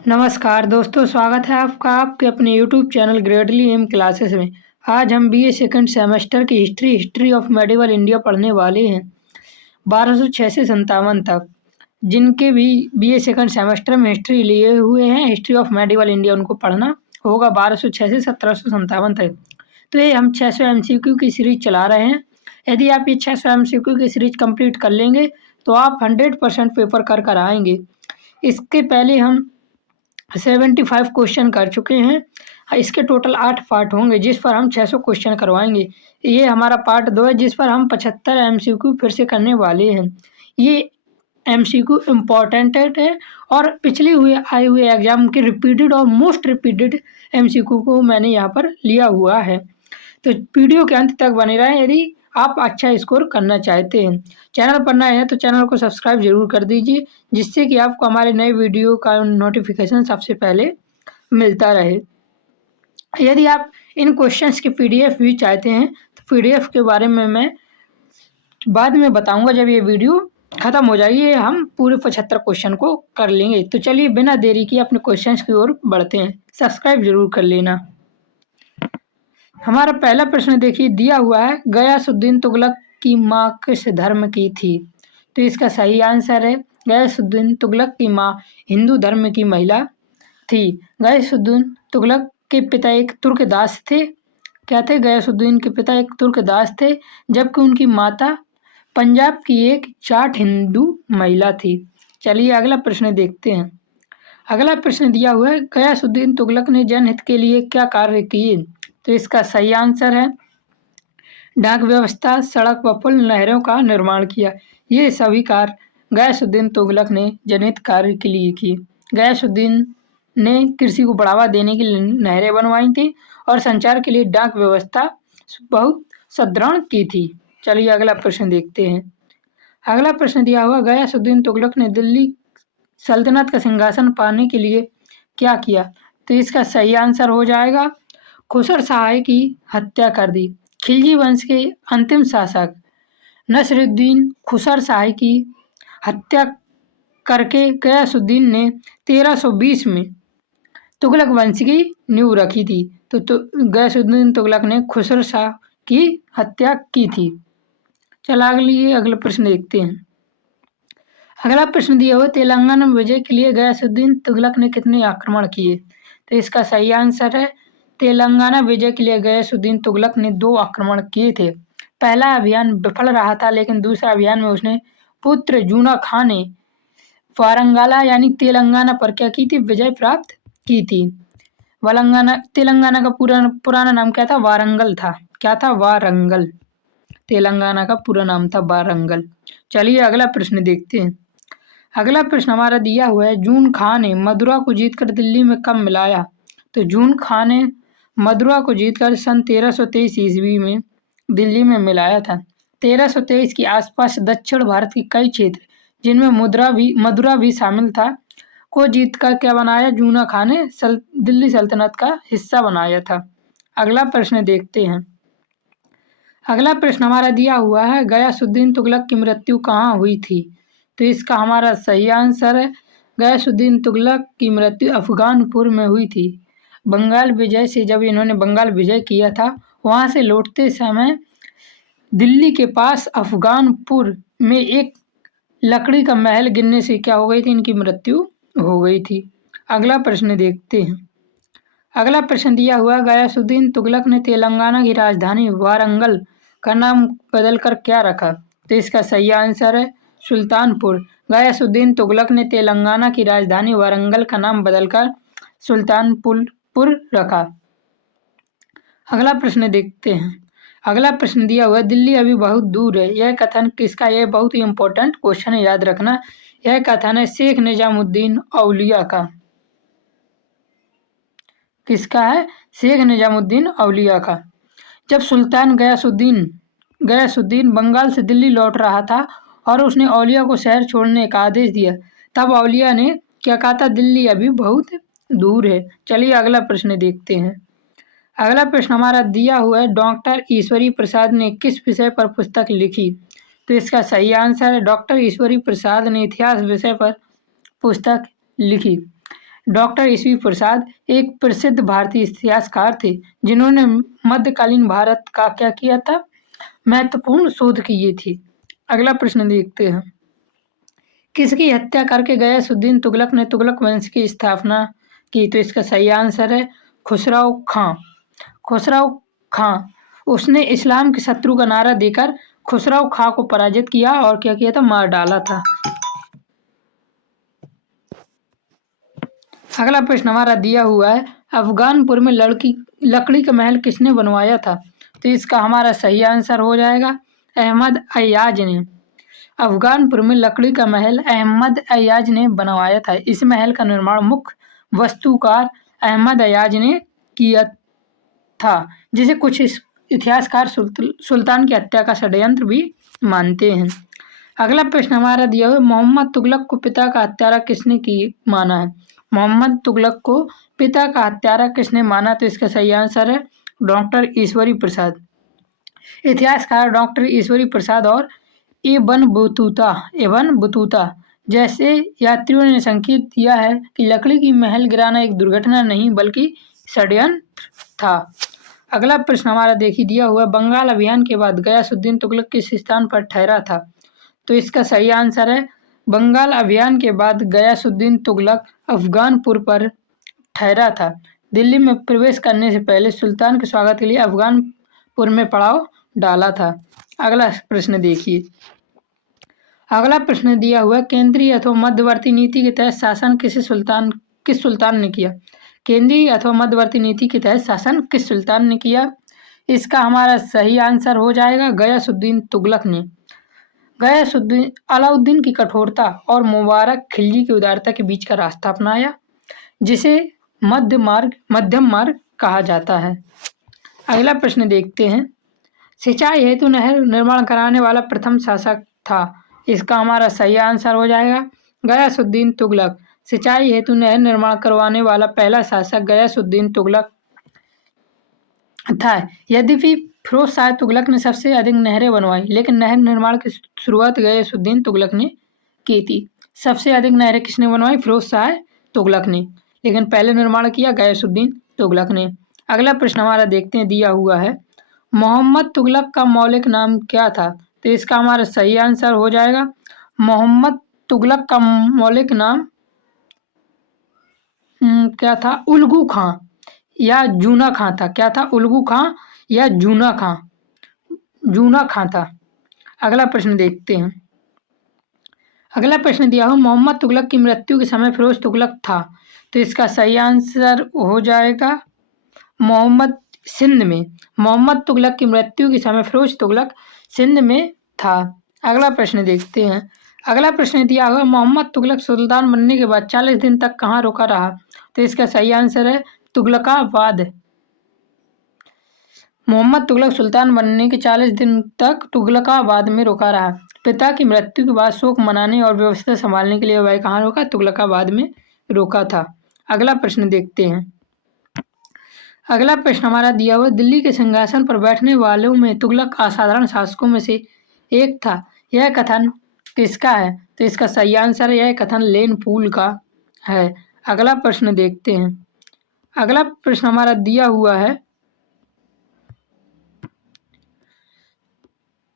नमस्कार दोस्तों, स्वागत है आपका आपके अपने यूट्यूब चैनल ग्रेडली एम क्लासेस में। आज हम बीए सेकंड सेमेस्टर की हिस्ट्री ऑफ मेडिवल इंडिया पढ़ने वाले हैं 1206 से 57 तक। जिनके भी बीए सेकंड सेमेस्टर में हिस्ट्री लिए हुए हैं, हिस्ट्री ऑफ मेडिवल इंडिया, उनको पढ़ना होगा 1206 से 1757 तक। तो ये हम 600 MCQ की सीरीज चला रहे हैं। यदि आप ये 600 MCQ की सीरीज कंप्लीट कर लेंगे तो आप 100% पेपर कर आएंगे। इसके पहले हम 75 क्वेश्चन कर चुके हैं। इसके टोटल 8 पार्ट होंगे जिस पर हम 600 क्वेश्चन करवाएंगे। ये हमारा पार्ट 2 है जिस पर हम 75 MCQ फिर से करने वाले हैं। ये MCQ इम्पॉर्टेंट है और पिछले आए हुए एग्जाम के रिपीटेड और मोस्ट रिपीटेड MCQ को मैंने यहाँ पर लिया हुआ है। तो वीडियो के अंत तक बने रहें यदि आप अच्छा स्कोर करना चाहते हैं। चैनल पर नए हैं तो चैनल को सब्सक्राइब जरूर कर दीजिए, जिससे कि आपको हमारे नए वीडियो का नोटिफिकेशन सबसे पहले मिलता रहे। यदि आप इन क्वेश्चंस की PDF भी चाहते हैं तो PDF के बारे में मैं बाद में बताऊंगा। जब ये वीडियो खत्म हो जाएगी हम पूरे 75 क्वेश्चन को कर लेंगे। तो चलिए बिना देरी किए अपने क्वेश्चंस की ओर बढ़ते हैं। सब्सक्राइब जरूर कर लेना। हमारा पहला प्रश्न देखिए, दिया हुआ है गयासुद्दीन तुगलक की माँ किस धर्म की थी? तो इसका सही आंसर है गयासुद्दीन तुगलक की माँ हिंदू धर्म की महिला थी। गयासुद्दीन तुगलक के पिता एक तुर्कदास थे। क्या थे? गयासुद्दीन के पिता एक तुर्कदास थे, जबकि उनकी माता पंजाब की एक जाट हिंदू महिला थी। चलिए अगला प्रश्न देखते हैं। अगला प्रश्न दिया हुआ है गयासुद्दीन तुगलक ने जनहित के लिए क्या कार्य किए? तो इसका सही आंसर है डाक व्यवस्था, सड़क व पुल, नहरों का निर्माण किया। ये सभी कार्य गयासुद्दीन तुगलक ने जनहित कार्य के लिए किए। गयासुद्दीन ने कृषि को बढ़ावा देने के लिए नहरें बनवाई थी और संचार के लिए डाक व्यवस्था बहुत सुदृढ़ की थी। चलिए अगला प्रश्न देखते हैं। अगला प्रश्न दिया हुआ गयासुद्दीन तुगलक ने दिल्ली सल्तनत का सिंहासन पाने के लिए क्या किया? तो इसका सही आंसर हो जाएगा खुसर शाह की हत्या कर दी। खिलजी वंश के अंतिम शासक नसरुद्दीन खुसर शाह की हत्या करके गयासुद्दीन ने 1320 में तुगलक वंश की नींव रखी थी। तो गयासुद्दीन तुगलक ने खुसर शाह की हत्या की थी। चलिए अगला प्रश्न देखते हैं। अगला प्रश्न दिया हुआ तेलंगाना में विजय के लिए गयासुद्दीन तुगलक ने कितने आक्रमण किए? तो इसका सही आंसर है तेलंगाना विजय के लिए गयासुद्दीन तुगलक ने 2 आक्रमण किए थे। पहला अभियान विफल रहा था, लेकिन दूसरा अभियान में उसने पुत्र जूना खां ने वारंगला यानी तेलंगाना पर क्या की थी? विजय प्राप्त की थी। तेलंगाना का पुराना नाम क्या था? वारंगल था। क्या था? वारंगल। तेलंगाना का पूरा नाम था वारंगल। चलिए अगला प्रश्न देखते हैं। अगला प्रश्न हमारा दिया हुआ है जून खां ने मदुरा को जीतकर दिल्ली में कब मिलाया? तो जून खां ने मदुरा को जीतकर सन 1323 ईस्वी में दिल्ली में मिलाया था। 1323 के आसपास दक्षिण भारत के कई क्षेत्र, जिनमें मदुरा भी शामिल था, को जीतकर क्या बनाया? जूना खां ने दिल्ली सल्तनत का हिस्सा बनाया था। अगला प्रश्न देखते हैं। अगला प्रश्न हमारा दिया हुआ है गयासुद्दीन तुगलक की मृत्यु कहाँ हुई थी? तो इसका हमारा सही आंसर है गयासुद्दीन तुगलक की मृत्यु अफगानपुर में हुई थी। बंगाल विजय से जब इन्होंने बंगाल विजय किया था, वहां से लौटते समय दिल्ली के पास अफगानपुर में एक लकड़ी का महल गिरने से क्या हो गई थी? इनकी मृत्यु हो गई थी। अगला प्रश्न देखते हैं। अगला प्रश्न दिया हुआ गयासुद्दीन तुगलक ने तेलंगाना की राजधानी वारंगल का नाम बदलकर क्या रखा? तो इसका सही आंसर है सुल्तानपुर। गयासुद्दीन तुगलक ने तेलंगाना की राजधानी वारंगल का नाम बदलकर सुल्तानपुर रखा। अगला प्रश्न देखते हैं। अगला प्रश्न दिया हुआ दिल्ली अभी बहुत दूर है, यह कथन किसका? यह बहुत ही इंपॉर्टेंट क्वेश्चन है, याद रखना। यह कथन है शेख निजामुद्दीन औलिया का। किसका है? शेख निजामुद्दीन औलिया का। जब सुल्तान गयासुद्दीन बंगाल से दिल्ली लौट रहा था और उसने औलिया को शहर छोड़ने का आदेश दिया, तब औलिया ने क्या कहा था? दिल्ली अभी बहुत दूर है। चलिए अगला प्रश्न देखते हैं। अगला प्रश्न हमारा दिया हुआ है डॉक्टर ईश्वरी प्रसाद ने किस विषय पर पुस्तक लिखी? तो इसका सही आंसर है डॉक्टर ईश्वरी प्रसाद ने इतिहास विषय पर पुस्तक लिखी। डॉक्टर ईसवी प्रसाद एक प्रसिद्ध भारतीय इतिहासकार थे जिन्होंने मध्यकालीन भारत का क्या किया था, महत्वपूर्ण शोध किए थे। अगला प्रश्न देखते हैं, किसकी हत्या करके गयासुद्दीन तुगलक ने तुगलक वंश की स्थापना की? तो इसका सही आंसर है खुसराव खां। खुसराव खां, उसने इस्लाम के शत्रु का नारा देकर खुसराव खां को पराजित किया और क्या किया था, मार डाला था। अगला प्रश्न हमारा दिया हुआ है, अफगानपुर में लकड़ी का महल किसने बनवाया था? तो इसका हमारा सही आंसर हो जाएगा अहमद अय्याज ने। अफगानपुर में लकड़ी का महल अहमद अय्याज ने बनवाया था। इस महल का निर्माण मुख्य वास्तुकार अहमद अय्याज ने किया था, जिसे कुछ इतिहासकार सुल्तान की हत्या का षड्यंत्र भी मानते हैं। अगला प्रश्न हमारा दिया हुआ, मोहम्मद तुगलक को पिता का हत्यारा किसने माना है? मोहम्मद तुगलक को पिता का हत्यारा किसने माना? तो इसका सही आंसर है डॉक्टर ईश्वरी प्रसाद। इतिहासकार डॉक्टर ईश्वरी प्रसाद और इब्न बतूता जैसे यात्रियों ने संकेत दिया है कि लकड़ी की महल गिराना एक दुर्घटना नहीं बल्कि षड्यंत्र था। अगला प्रश्न हमारा देखिए दिया हुआ, बंगाल अभियान के बाद गयासुद्दीन तुगलक किस स्थान पर ठहरा था? तो इसका सही आंसर है बंगाल अभियान के बाद गयासुद्दीन तुगलक अफगानपुर पर ठहरा था। दिल्ली में प्रवेश करने से पहले सुल्तान के स्वागत के लिए अफगानपुर में पड़ाव डाला था। अगला प्रश्न देखिए, अगला प्रश्न दिया हुआ, केंद्रीय अथवा मध्यवर्ती नीति के तहत शासन किस सुल्तान ने किया? केंद्रीय अथवा मध्यवर्ती नीति के तहत शासन किस सुल्तान ने किया? इसका हमारा सही आंसर हो जाएगा गयासुद्दीन तुगलक ने। गयासुद्दीन अलाउद्दीन की कठोरता और मुबारक खिलजी की उदारता के बीच का रास्ता अपनाया, जिसे मध्यम मार्ग कहा जाता है। अगला प्रश्न देखते हैं, सिंचाई हेतु नहर निर्माण कराने वाला प्रथम शासक था? इसका हमारा सही आंसर हो जाएगा गयासुद्दीन तुगलक। सिंचाई हेतु नहर निर्माण करवाने वाला पहला शासक गयासुद्दीन तुगलक था। यद्यपि फिरोज शाह तुगलक ने सबसे अधिक नहरें बनवाई, लेकिन नहर निर्माण की शुरुआत गयासुद्दीन तुगलक ने की थी। सबसे अधिक नहरें किसने बनवाई? फिरोज शाह तुगलक ने, लेकिन पहले निर्माण किया गयासुद्दीन तुगलक ने। अगला प्रश्न हमारा देखते हैं, दिया हुआ है, मोहम्मद तुगलक का मौलिक नाम क्या था? तो इसका हमारा सही आंसर हो जाएगा मोहम्मद तुगलक का मौलिक नाम क्या था? उल्गू खां या जूना खां था। क्या था? उल्गू खां या जूना खां था। अगला प्रश्न देखते हैं, अगला प्रश्न दिया हो, मोहम्मद तुगलक की मृत्यु के समय फिरोज तुगलक था। तो इसका सही आंसर हो जाएगा सिंध में। मोहम्मद तुगलक की मृत्यु के समय फिरोज तुगलक सिंध में था। अगला प्रश्न देखते हैं, अगला प्रश्न दिया हुआ, मोहम्मद तुगलक सुल्तान बनने के बाद 40 दिन तक कहाँ रुका रहा? तो इसका सही आंसर है तुगलकाबाद। मोहम्मद तुगलक सुल्तान बनने के 40 दिन तक तुगलकाबाद में रुका रहा। पिता की मृत्यु के बाद शोक मनाने और व्यवस्था संभालने के लिए वह कहाँ रुका? तुगलकाबाद में रुका था। अगला प्रश्न देखते हैं, अगला प्रश्न हमारा दिया हुआ, दिल्ली के सिंहासन पर बैठने वालों में तुगलक असाधारण शासकों में से एक था। यह कथन किसका है? तो इसका सही आंसर है, यह कथन लेन पूल का है। अगला प्रश्न देखते हैं, अगला प्रश्न हमारा दिया हुआ है,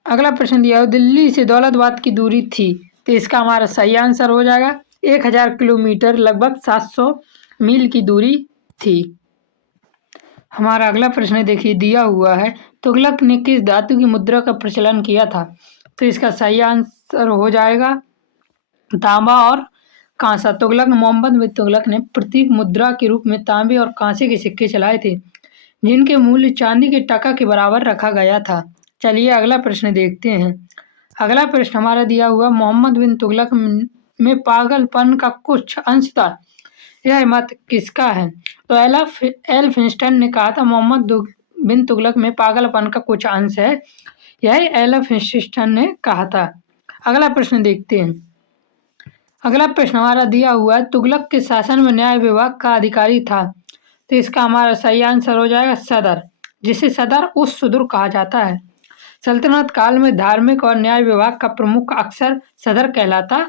अगला प्रश्न दिया हुआ, दिल्ली से दौलताबाद की दूरी थी। तो इसका हमारा सही आंसर हो जाएगा 1000 किलोमीटर, लगभग 700 मील की दूरी थी। हमारा अगला प्रश्न देखिए, दिया हुआ है, तुगलक ने किस धातु की मुद्रा का प्रचलन किया था? तो इसका सही आंसर हो जाएगा तांबा और कांसा। मोहम्मद बिन तुगलक ने प्रतीक मुद्रा के रूप में तांबे और कांसे के सिक्के चलाए थे, जिनके मूल्य चांदी के टका के बराबर रखा गया था। चलिए अगला प्रश्न देखते हैं, अगला प्रश्न हमारा दिया हुआ, मोहम्मद बिन तुगलक में पागलपन का कुछ अंश था। यह मत किसका है? तो एल्फिंस्टन ने कहा था मोहम्मद बिन तुगलक में पागलपन का कुछ अंश है। यह एल्फिंस्टन ने कहा था। अगला प्रश्न देखते हैं, अगला प्रश्न हमारा दिया हुआ है, तुगलक के शासन में न्याय विभाग का अधिकारी था। तो इसका हमारा सही आंसर हो जाएगा सदर, जिसे सदर उस सुदूर कहा जाता है। सल्तनत काल में धार्मिक और न्याय विभाग का प्रमुख अक्सर सदर कहलाता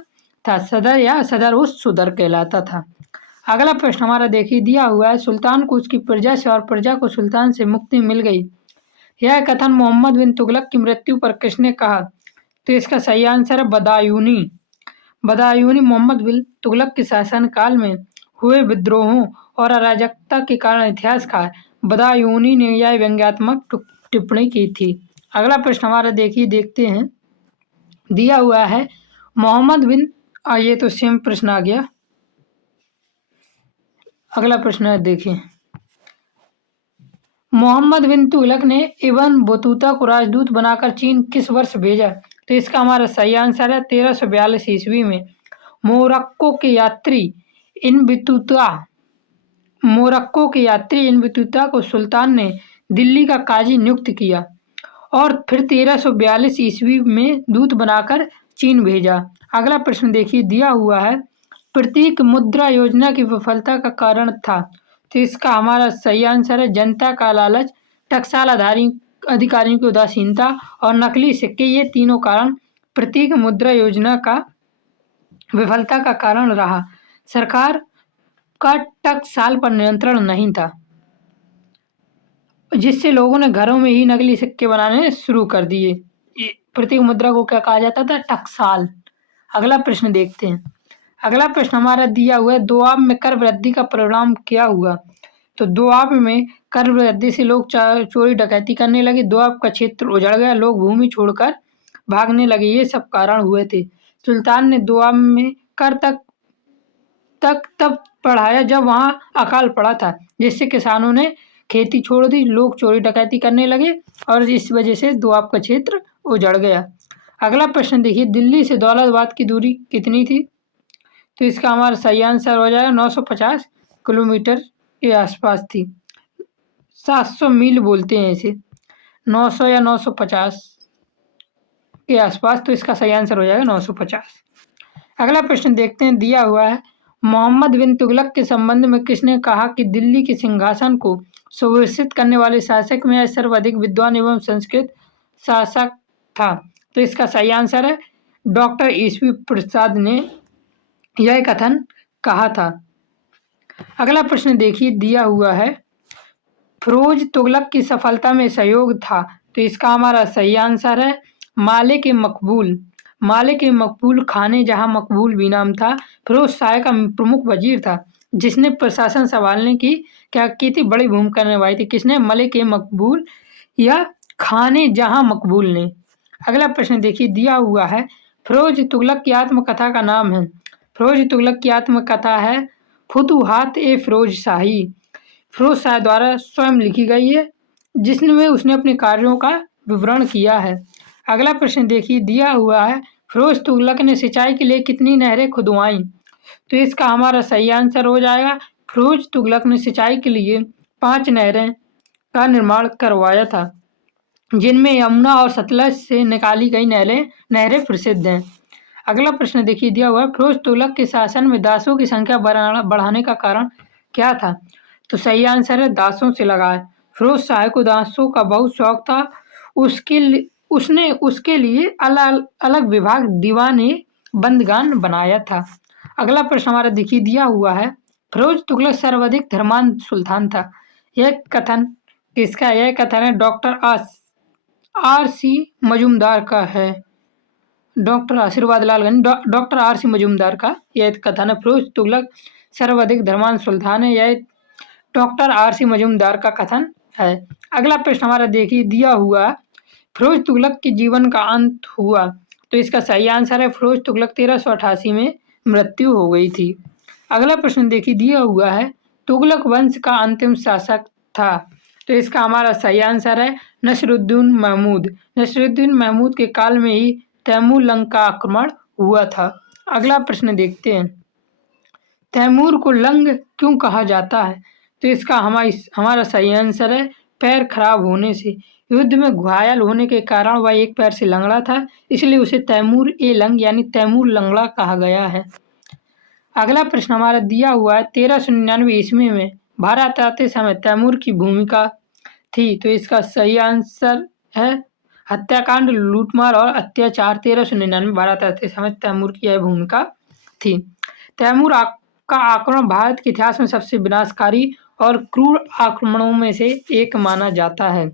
था। सदर या सदर उस सुदर कहलाता था। अगला प्रश्न हमारा देखिए दिया हुआ है, सुल्तान को उसकी प्रजा से और प्रजा को सुल्तान से मुक्ति मिल गई। यह कथन मोहम्मद बिन तुगलक की मृत्यु पर किसने कहा? तो इसका सही आंसर है बदायूनी। बदायूनी मोहम्मद बिन तुगलक के शासनकाल में हुए विद्रोहों और अराजकता के कारण इतिहासकार बदायूनी ने यह व्यंग्यात्मक टिप्पणी की थी। अगला प्रश्न हमारा देखते हैं, दिया हुआ है मोहम्मद बिन ये तो सेम प्रश्न आ गया। अगला प्रश्न है देखिए, मोहम्मद बिन तुगलक ने इब्न बतूता को राजदूत बनाकर चीन किस वर्ष भेजा? तो इसका हमारा सही आंसर है 1342 ईस्वी में। मोरक्को के यात्री इन बतूता को सुल्तान ने दिल्ली का काजी नियुक्त किया और फिर 1342 ईस्वी में दूत बनाकर चीन भेजा। अगला प्रश्न देखिए, दिया हुआ है प्रतीक मुद्रा योजना की विफलता का कारण था। तो इसका हमारा सही आंसर है जनता का लालच, टकसाल अधिकारियों की उदासीनता और नकली सिक्के। ये तीनों कारण प्रतीक मुद्रा योजना का विफलता का कारण रहा। सरकार का टकसाल पर नियंत्रण नहीं था, जिससे लोगों ने घरों में ही नकली सिक्के बनाने शुरू कर दिए। प्रतीक मुद्रा को क्या कहा जाता था? टकसाल। अगला प्रश्न देखते हैं। अगला प्रश्न हमारा दिया हुआ है, दोआब में कर वृद्धि का परिणाम क्या हुआ? तो दोआब में कर वृद्धि से लोग चोरी डकैती करने लगे, दोआब का क्षेत्र उजड़ गया, लोग भूमि छोड़कर भागने लगे। ये सब कारण हुए थे। सुल्तान ने दोआब में कर तब बढ़ाया जब वहां अकाल पड़ा था, जिससे किसानों ने खेती छोड़ दी, लोग चोरी डकैती करने लगे और इस वजह से दोआब का क्षेत्र उजड़ गया। अगला प्रश्न देखिए, दिल्ली से दौलताबाद की दूरी कितनी थी? तो इसका हमारा सही आंसर हो जाएगा 950 किलोमीटर के आसपास थी। 700 मील बोलते हैं इसे, 900 या 950 के आसपास। तो इसका सही आंसर हो जाएगा 950। अगला प्रश्न देखते हैं, दिया हुआ है मोहम्मद बिन तुगलक के संबंध में किसने कहा कि दिल्ली के सिंहासन को सुव्यवस्थित करने वाले शासक में यह सर्वाधिक विद्वान एवं संस्कृत शासक था? तो इसका सही आंसर है डॉक्टर ईसवी प्रसाद ने यह कथन कहा था। अगला प्रश्न देखिए, दिया हुआ है फिरोज तुगलक की सफलता में सहयोग था। तो इसका हमारा सही आंसर है मालिक मकबूल। मालिक मकबूल खां ने, जहां मकबूल भी नाम था, फिरोज शाह का प्रमुख वजीर था, जिसने प्रशासन संभालने की क्या की थी, बड़ी भूमिका निभाई थी। किसने? मलिक मकबूल या खां ने, जहां मकबूल ने। अगला प्रश्न देखिए, दिया हुआ है फिरोज तुगलक की आत्मकथा का नाम है। फिरोज तुगलक की आत्मकथा है फुतूहात ए फिरोज शाही। फिरोज शाह द्वारा स्वयं लिखी गई है, जिसमें उसने अपने कार्यों का विवरण किया है। अगला प्रश्न देखिए, दिया हुआ है फिरोज तुगलक ने सिंचाई के लिए कितनी नहरें खुदवाई? तो इसका हमारा सही आंसर हो जाएगा फिरोज तुगलक ने सिंचाई के लिए 5 नहरें का निर्माण करवाया था, जिनमें यमुना और सतलज से निकाली गई नहरें प्रसिद्ध हैं। अगला प्रश्न देखिए, दिया हुआ है फिरोज तुगलक के शासन में दासों की संख्या बढ़ाने का कारण क्या था? तो सही आंसर है दासों से लगाव। फिरोज शाह को दासों का बहुत शौक था। उसने उसके लिए अलग अलग विभाग दीवाने बंदगान बनाया था। अगला प्रश्न हमारा देखिए, दिया हुआ है फिरोज तुगलक सर्वाधिक धर्मांध सुल्तान था। यह कथन किसका? यह कथन है डॉक्टर आर सी मजूमदार का है। Doctor Ashirwad Lal Gani, doctor R C Majumdar का यह कथन है फिरोज तुगलक सर्वाधिक धर्मांध सुल्तान है। यह डॉक्टर आर सी मजूमदार का कथन है। अगला प्रश्न हमारा देखिए, दिया हुआ फिरोज तुगलक के जीवन का अंत हुआ। तो इसका सही आंसर है फिरोज तुगलक 1388 में मृत्यु हो गई थी। अगला प्रश्न देखिए, दिया हुआ है तुगलक वंश का अंतिम शासक था। तो इसका हमारा सही आंसर है नसरुद्दीन महमूद। नसरुद्दीन महमूद के काल में ही तैमूर लंग का आक्रमण हुआ था। अगला प्रश्न देखते हैं, तैमूर को लंग क्यों कहा जाता है? तो इसका हमारा सही आंसर है पैर खराब होने से। युद्ध में घायल होने के कारण वह एक पैर से लंगड़ा था, इसलिए उसे तैमूर ए लंग यानी तैमूर लंगड़ा कहा गया है। अगला प्रश्न हमारा दिया हुआ है 1399 ईस्वी में भारत आते समय तैमूर की भूमिका थी। तो इसका सही आंसर है हत्याकांड, लूटमार और अत्याचार। 1399 भारत आते समय तैमूर की यह भूमिका थी। तैमूर का आक्रमण भारत के इतिहास में सबसे विनाशकारी और क्रूर आक्रमणों में से एक माना जाता है।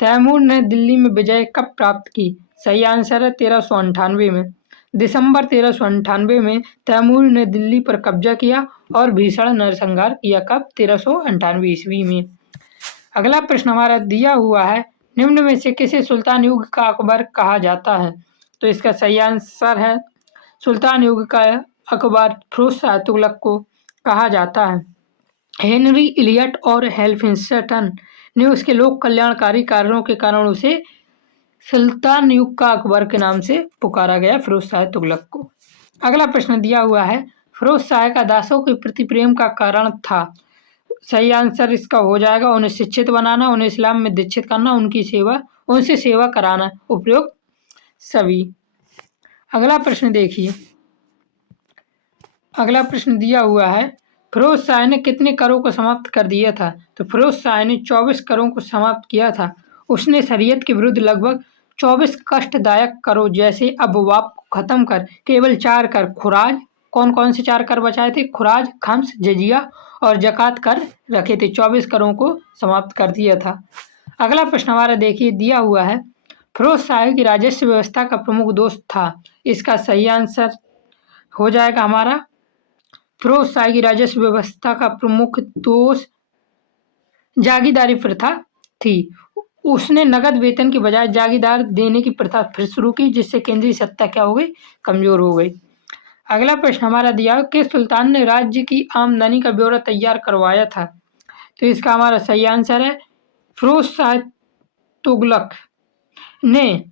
तैमूर ने दिल्ली में विजय कब प्राप्त की? सही आंसर है 1398 में। दिसंबर 1398 में तैमूर ने दिल्ली पर कब्जा किया और भीषण नरसंहार किया। कब? 1398 ईस्वी में। अगला प्रश्न हमारा दिया हुआ है, निम्न में से किसे सुल्तान युग का अकबर कहा जाता है? तो इसका सही आंसर है सुल्तान युग का अकबर फिरोज शाह तुगलक को कहा जाता है। हेनरी इलियट और हेल्फिंस्टन ने उसके लोक कल्याणकारी कार्यों के कारण उसे सुल्तान युग का अकबर के नाम से पुकारा गया, फिरोज शाह तुगलक को। अगला प्रश्न दिया हुआ है, फिरोज शाह का दासों के प्रति प्रेम का कारण था? सही आंसर इसका हो जाएगा उन्हें शिक्षित बनाना, उन्हें इस्लाम में दीक्षित करना, उनसे सेवा कराना, उपयुक्त सभी। अगला प्रश्न देखिए, अगला प्रश्न दिया हुआ है, फिरोज शाह ने कितने करों को समाप्त कर दिया था? तो फिरोज शाह ने 24 करों को समाप्त किया था। उसने शरीयत के विरुद्ध लगभग 24 कष्टदायक करों जैसे अबवाब को खत्म कर केवल 4 कर खुराज, कौन कौन से 4 कर बचाए थे? खुराज, खम्स, जजिया और जकात कर रखे थे। 24 करों को समाप्त कर दिया था। अगला प्रश्न हमारा देखिए दिया हुआ है, फिरोज शाह की राजस्व व्यवस्था का प्रमुख दोष था? इसका सही आंसर हो जाएगा हमारा फिरोज शाह की राजस्व व्यवस्था का प्रमुख दोष जागीरदारी प्रथा थी। उसने नगद वेतन के बजाय जागीरदार देने की प्रथा फिर शुरू की, जिससे केंद्रीय सत्ता क्या हो गई? कमजोर हो गई। अगला प्रश्न हमारा दिया कि सुल्तान ने राज्य की आमदनी का ब्यौरा तैयार करवाया था? तो इसका हमारा सही आंसर है फिरोज शाह तुगलक ने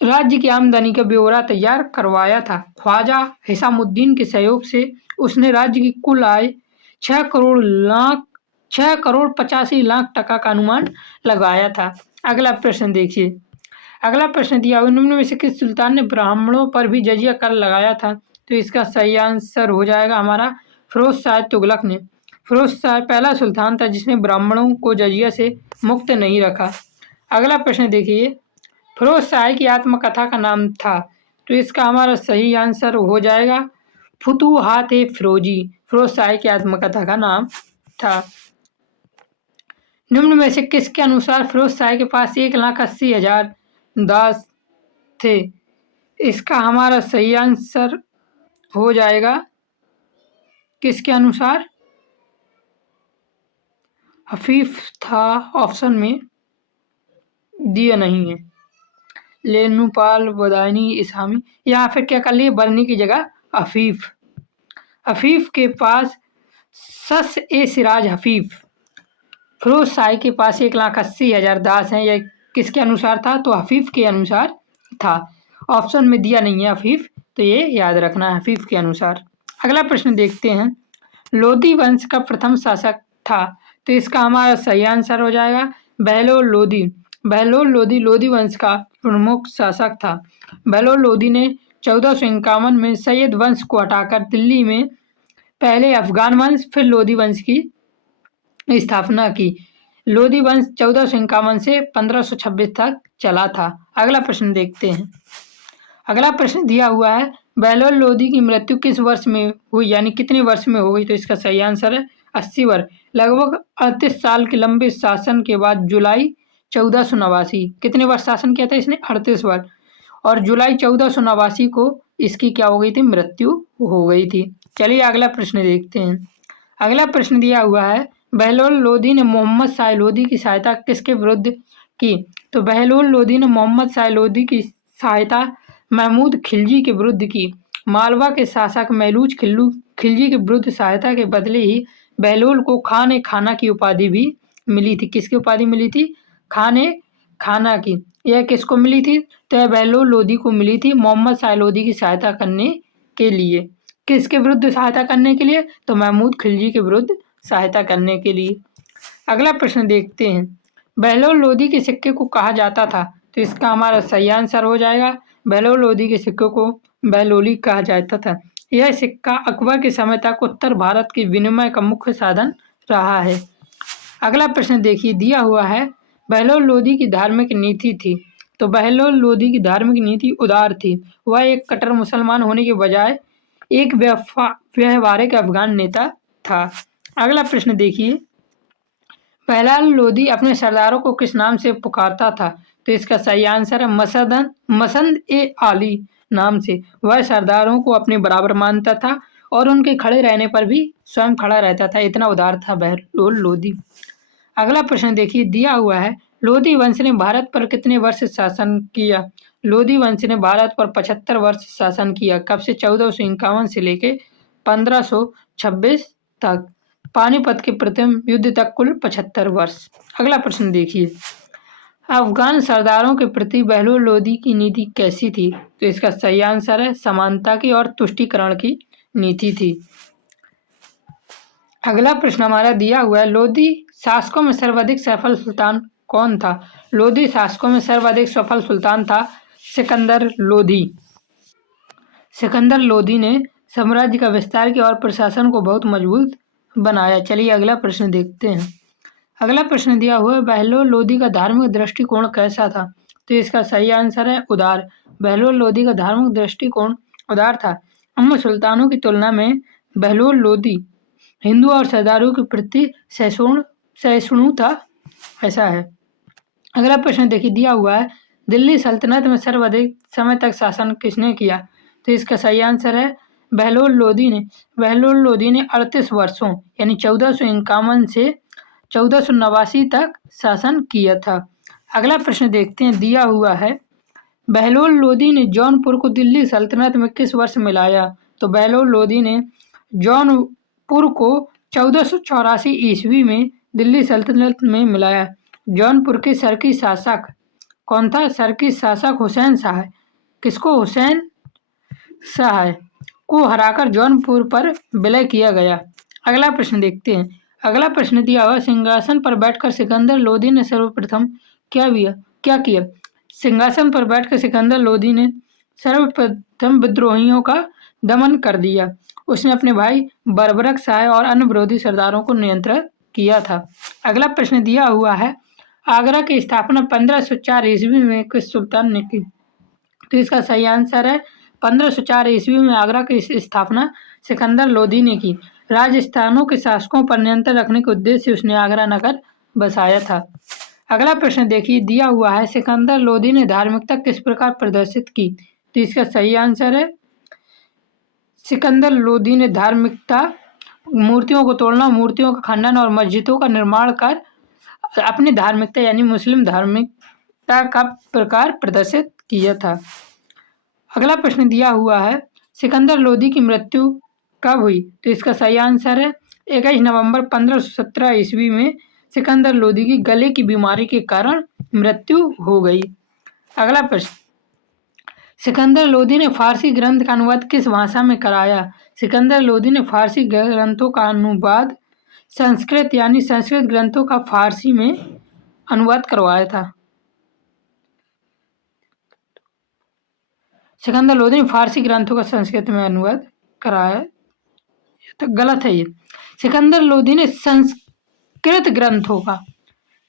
राज्य की आमदनी का ब्यौरा तैयार करवाया था। ख्वाजा हिसामुद्दीन के सहयोग से उसने राज्य की कुल आय 6 करोड़ 85 लाख टका का अनुमान लगाया था। अगला प्रश्न देखिए, अगला प्रश्न दिया हुआ, निम्न में से किस सुल्तान ने ब्राह्मणों पर भी जजिया कर लगाया था? तो इसका सही आंसर हो जाएगा हमारा फिरोज शाह तुगलक ने। फिरोज शाह पहला सुल्तान था जिसने ब्राह्मणों को जजिया से मुक्त नहीं रखा। अगला प्रश्न देखिए, फिरोज शाह की आत्मकथा का नाम था? तो इसका हमारा सही आंसर हो जाएगा फुतूहात-ए-फिरोजी, फिरोज शाह की आत्मकथा का नाम था। निम्न में से किसके अनुसार फिरोज शाह के पास 1,80,000 दास थे? इसका हमारा सही आंसर हो जाएगा किसके अनुसार? हफीफ था, ऑप्शन में दिया नहीं है। लेनुपाल, बदायनी, इसामी, यहाँ फिर क्या कर लिए बरनी की जगह हफीफ। हफीफ के पास सिराज हफीफ। फिरोज शाह के पास 1,80,000 दास हैं। यह किसके अनुसार था? तो हफीफ के अनुसार था। ऑप्शन में दिया नहीं है हफीफ, तो ये याद रखना है हफीफ के अनुसार। अगला प्रश्न देखते हैं, लोधी वंश का प्रथम शासक था? तो इसका हमारा सही आंसर हो जाएगा बहलोल लोधी। बहलोल लोधी लोधी वंश का प्रमुख शासक था। बहलोल लोधी ने 1451 में सैयद वंश को हटाकर दिल्ली में पहले अफगान वंश फिर लोधी वंश की स्थापना की। लोधी वंश 1451 से 1526 तक चला था। अगला प्रश्न देखते हैं, अगला प्रश्न दिया हुआ है, बहलोल लोधी की मृत्यु किस वर्ष में हुई, यानी कितने वर्ष में हो गई? तो इसका सही आंसर है 80 वर्ष। लगभग 38 साल के लंबे शासन के बाद जुलाई 1489, कितने वर्ष शासन किया था इसने? 38 वर्ष। और जुलाई 1489 को इसकी क्या हो गई थी? मृत्यु हो गई थी। चलिए अगला प्रश्न देखते हैं। अगला प्रश्न दिया हुआ है, बहलोल लोधी ने मोहम्मद शाह लोधी की सहायता किसके विरुद्ध की? तो बहलोल लोधी ने मोहम्मद शाह लोधी की सहायता महमूद खिलजी के विरुद्ध की। मालवा के शासक महमूद खिलजी के विरुद्ध सहायता के बदले ही बहलोल को खान खाना की उपाधि भी मिली थी। किसकी उपाधि मिली थी? खान खाना की। यह किसको मिली थी? तो यह बहलोल लोधी को मिली थी मोहम्मद शाह लोधी की सहायता करने के लिए। किसके विरुद्ध सहायता करने के लिए? तो महमूद खिलजी के विरुद्ध सहायता करने के लिए। अगला प्रश्न देखते हैं, बहलोल लोधी के सिक्के को कहा जाता था? तो इसका हमारा सही आंसर हो जाएगा बहलोल लोधी के सिक्के को बहलोली कहा जाता था। यह सिक्का अकबर के समय तक उत्तर भारत के विनिमय का मुख्य साधन रहा है। अगला प्रश्न देखिए, दिया हुआ है, बहलोल लोधी की धार्मिक नीति थी? तो बहलोल लोधी की धार्मिक नीति उदार थी। वह एक कट्टर मुसलमान होने के बजाय एक व्यवहारिक अफगान नेता था। अगला प्रश्न देखिए, पहला लोधी अपने सरदारों को किस नाम से पुकारता था? तो इसका सही आंसर है मसंद ए आली नाम से। वह सरदारों को अपने बराबर मानता था और उनके खड़े रहने पर भी स्वयं खड़ा रहता था, इतना उदार था बहलोल लोधी। अगला प्रश्न देखिए, दिया हुआ है, लोधी वंश ने भारत पर कितने वर्ष शासन किया? लोधी वंश ने भारत पर 75 वर्ष शासन किया। कब से? 1451 से लेके 1526 तक। पानीपत के प्रथम युद्ध तक कुल 75 वर्ष। अगला प्रश्न देखिए, अफगान सरदारों के प्रति बहलोल लोधी की नीति कैसी थी? तो इसका सही आंसर है समानता की और तुष्टीकरण की नीति थी। अगला प्रश्न हमारा दिया हुआ है, लोधी शासकों में सर्वाधिक सफल सुल्तान कौन था? लोधी शासकों में सर्वाधिक सफल सुल्तान था सिकंदर लोधी। सिकंदर लोधी ने साम्राज्य का विस्तार किया और प्रशासन को बहुत मजबूत बनाया। चलिए अगला प्रश्न देखते हैं। अगला प्रश्न दिया हुआ है, बहलोल लोधी का धार्मिक दृष्टिकोण कैसा था? तो इसका सही आंसर है उदार। बहलोल लोधी का धार्मिक दृष्टिकोण उदार था। अन्य सुल्तानों की तुलना में बहलोल लोधी हिंदू और सरदारों के प्रति सहिष्णु था, ऐसा है। अगला प्रश्न देखिए, दिया हुआ है, दिल्ली सल्तनत में सर्वाधिक समय तक शासन किसने किया? तो इसका सही आंसर है बहलोल लोधी ने। बहलोल लोधी ने 38 वर्षों यानी 1451 से 1489 तक शासन किया था। अगला प्रश्न देखते हैं, दिया हुआ है, बहलोल लोधी ने जौनपुर को दिल्ली सल्तनत में किस वर्ष मिलाया? तो बहलोल लोधी ने जौनपुर को 1484 ईस्वी में दिल्ली सल्तनत में मिलाया। जौनपुर के सरकी शासक कौन था? सरकी शासक हुसैन शाह। किसको? हुसैन शाह को हराकर जौनपुर पर विलय किया गया। अगला प्रश्न देखते हैं। अगला प्रश्न दिया हुआ, सिंहासन पर बैठकर सिकंदर लोधी ने सर्वप्रथम क्या किया? सिंहासन पर बैठकर सिकंदर लोधी ने सर्वप्रथम विद्रोहियों का दमन कर दिया। उसने अपने भाई बरबरक शाह और अन्य विरोधी सरदारों को नियंत्रित किया था। अगला प्रश्न दिया हुआ है, आगरा की स्थापना 1504 ईस्वी में किस सुल्तान ने की? तो इसका सही आंसर है 1504 ईस्वी में आगरा की स्थापना सिकंदर लोधी ने की। राजस्थानों के शासकों पर नियंत्रण रखने के उद्देश्य से उसने आगरा नगर बसाया था। अगला प्रश्न देखिए, दिया हुआ है, सिकंदर लोधी ने धार्मिकता किस प्रकार प्रदर्शित की? तो इसका सही आंसर है सिकंदर लोधी ने धार्मिकता, मूर्तियों को तोड़ना, मूर्तियों का खंडन और मस्जिदों का निर्माण कर अपनी धार्मिकता यानी मुस्लिम धार्मिकता का प्रकार प्रदर्शित किया था। अगला प्रश्न दिया हुआ है, सिकंदर लोधी की मृत्यु कब हुई? तो इसका सही आंसर है 21 नवंबर 1517 ईस्वी में सिकंदर लोधी की गले की बीमारी के कारण मृत्यु हो गई। अगला प्रश्न, सिकंदर लोधी ने फारसी ग्रंथ का अनुवाद किस भाषा में कराया? सिकंदर लोधी ने फारसी ग्रंथों का अनुवाद संस्कृत ग्रंथों का फारसी में अनुवाद करवाया था। सिकंदर लोधी ने फारसी ग्रंथों का संस्कृत में अनुवाद कराया, तो गलत है ये। सिकंदर लोधी ने संस्कृत ग्रंथों का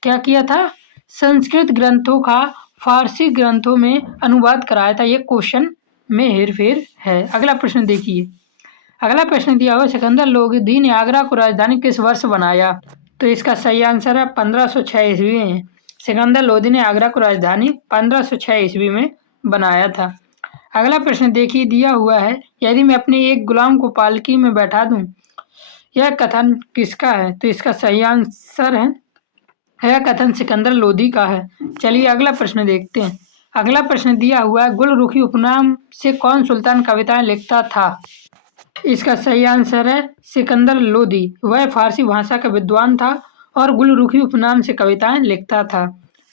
क्या किया था? संस्कृत ग्रंथों का फारसी ग्रंथों में अनुवाद कराया था। ये क्वेश्चन में हेरफेर है। अगला प्रश्न देखिए। अगला प्रश्न दिया हुआ, सिकंदर लोधी ने आगरा को राजधानी किस वर्ष बनाया? तो इसका सही आंसर है 1506 ईस्वी में। सिकंदर लोधी ने आगरा को राजधानी 1506 ईस्वी में बनाया था। अगला प्रश्न देखिए, दिया हुआ है, यदि मैं अपने एक गुलाम को पालकी में बैठा दूं, यह कथन किसका है? तो इसका सही आंसर है, यह कथन सिकंदर लोधी का है। चलिए अगला प्रश्न देखते हैं। अगला प्रश्न दिया हुआ है, गुलरुखी उपनाम से कौन सुल्तान कविताएं लिखता था? इसका सही आंसर है सिकंदर लोधी। वह फारसी भाषा का विद्वान था और गुलरुखी उपनाम से कविताएं लिखता था।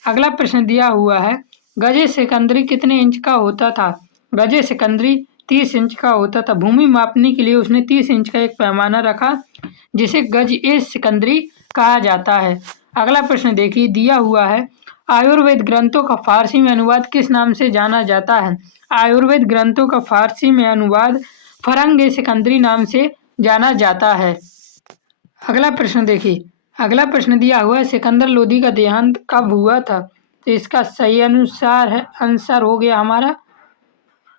अगला प्रश्न दिया हुआ है, गजे सिकंदरी कितने इंच का होता था? गजे सिकंदरी 30 इंच का होता था। भूमि मापने के लिए उसने 30 इंच का एक पैमाना रखा जिसे गज ए सिकंदरी कहा जाता है। अगला प्रश्न देखिए, दिया हुआ है, आयुर्वेद ग्रंथों का फारसी में अनुवाद किस नाम से जाना जाता है? आयुर्वेद ग्रंथों का फारसी में अनुवाद फरंग ए सिकंदरी नाम से जाना जाता है। अगला प्रश्न देखिए। अगला प्रश्न दिया हुआ है, सिकंदर लोधी का देहांत कब हुआ था? तो इसका सही आंसर हो गया हमारा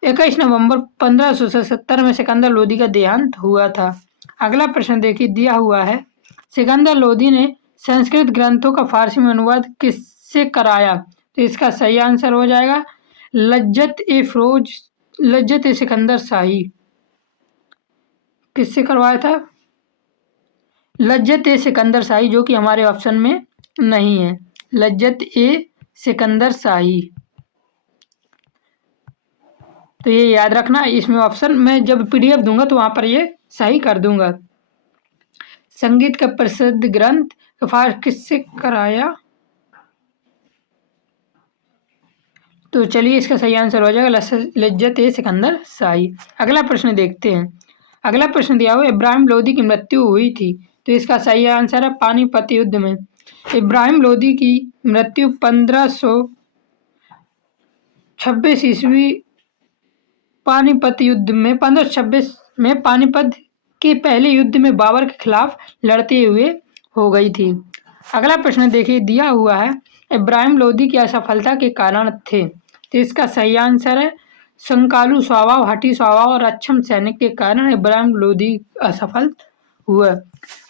21 नवंबर 1570 में सिकंदर लोदी का देहांत हुआ था। अगला प्रश्न देखिए दिया हुआ है, सिकंदर लोदी ने संस्कृत ग्रंथों का फारसी में अनुवाद किससे कराया? तो इसका सही आंसर हो जाएगा लज्जत ए सिकंदर शाही। किससे करवाया था? लज्जत ए सिकंदर शाही, जो कि हमारे ऑप्शन में नहीं है। लज्जत ए सिकंदर शाही, तो ये याद रखना। इसमें ऑप्शन मैं जब पीडीएफ दूंगा तो वहां पर ये सही कर दूंगा। संगीत का प्रसिद्ध ग्रंथ किससे कराया? तो चलिए इसका सही आंसर हो जाएगा लज्जत ए सिकंदर शाही। अगला प्रश्न देखते हैं। अगला प्रश्न दिया हुआ, इब्राहिम लोदी की मृत्यु हुई थी, तो इसका सही आंसर है पानीपत युद्ध में। इब्राहिम लोदी की मृत्यु 1526 ईस्वी पानीपत युद्ध में 1526 में पानीपत के पहले युद्ध में बाबर के खिलाफ लड़ते हुए हो गई थी। अगला प्रश्न देखिए दिया हुआ है, इब्राहिम लोदी की असफलता के कारण थे, तो इसका सही आंसर है संकालू स्वभाव, हठी स्वभाव और अक्षम सैनिक के कारण इब्राहिम लोदी असफल हुआ।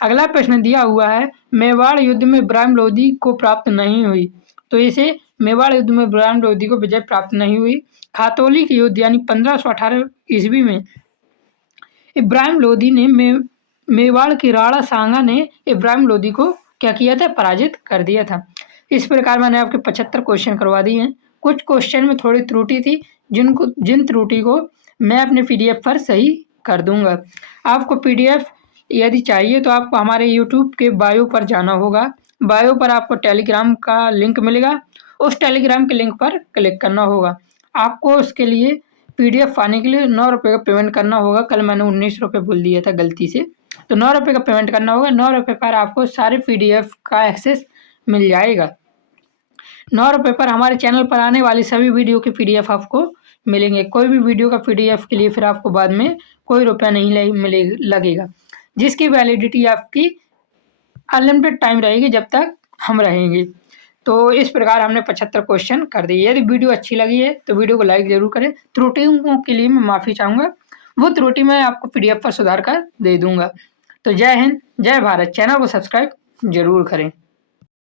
अगला प्रश्न दिया हुआ है, मेवाड़ युद्ध में इब्राहिम लोदी को प्राप्त नहीं हुई, तो इसे मेवाड़ युद्ध में इब्राहिम लोदी को विजय प्राप्त नहीं हुई। खातौली के युद्ध यानी 1518 ईस्वी में इब्राहिम लोदी ने मेवाड़ की राणा सांगा ने इब्राहिम लोदी को क्या किया था? पराजित कर दिया था। इस प्रकार मैंने आपके 75 क्वेश्चन करवा दिए हैं। कुछ क्वेश्चन में थोड़ी त्रुटि थी, जिन त्रुटि को मैं अपने पीडीएफ पर सही कर दूंगा। आपको पीडीएफ यदि चाहिए तो आपको हमारे यूट्यूब के बायो पर जाना होगा। बायो पर आपको टेलीग्राम का लिंक मिलेगा, उस टेलीग्राम के लिंक पर क्लिक करना होगा। आपको उसके लिए पीडीएफ पाने के लिए 9 रुपये का पेमेंट करना होगा। कल मैंने 19 रुपये बोल दिया था गलती से, तो 9 रुपये का पेमेंट करना होगा। 9 रुपये पर आपको सारे पीडीएफ का एक्सेस मिल जाएगा। 9 रुपये पर हमारे चैनल पर आने वाली सभी वीडियो के पीडीएफ आपको मिलेंगे। कोई भी वीडियो का पीडीएफ के लिए फिर आपको बाद में कोई रुपया नहीं लगेगा, जिसकी वैलिडिटी आपकी अनलिमिटेड टाइम रहेगी जब तक हम रहेंगे। तो इस प्रकार हमने 75 क्वेश्चन कर दिए। यदि वीडियो अच्छी लगी है तो वीडियो को लाइक जरूर करें। त्रुटियों के लिए मैं माफ़ी चाहूँगा, वो त्रुटि मैं आपको पीडीएफ पर सुधार कर दे दूँगा। तो जय हिंद, जय भारत। चैनल को सब्सक्राइब जरूर करें।